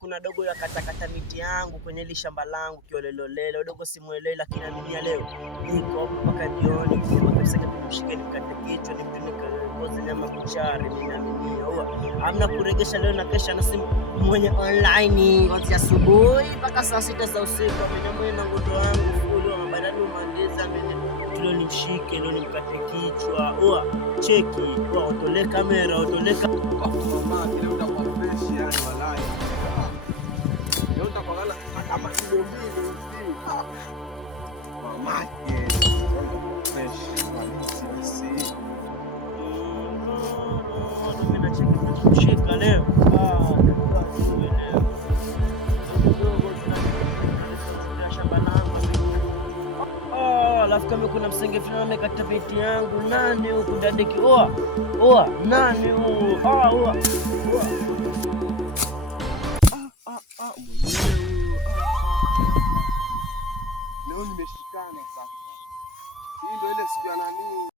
Kuna dogo ya katakata miti yangu kwenye ile shamba langu kiolelolelo. Dogo simuelewi, lakini aminia leo niko mpaka jioni. Kwa kabisa nimshike nimkate kichwa nimtunike ngozi nyama kuchari. Mimi aminia hamna kuregesha leo na kesha na simu mwenye online kuanzia asubuhi mpaka saa 6 za usiku. Amenyamwe na ngoto wangu full wa mabarani umandiza mimi tulio nimshike leo nimkate kichwa. Cheki utole kamera utoleka mama kile utakuwa fresh yani walai. Leo utakuwa kama kilo 2 mama fresh kabisa. Mimi na cheki nimshika leo. Alafu kama kuna msenge fulani amekata viti yangu, nani huku dadeki? Nani huyu? Leo nimeshikana sasa. Hii ndio ile siku ya nani?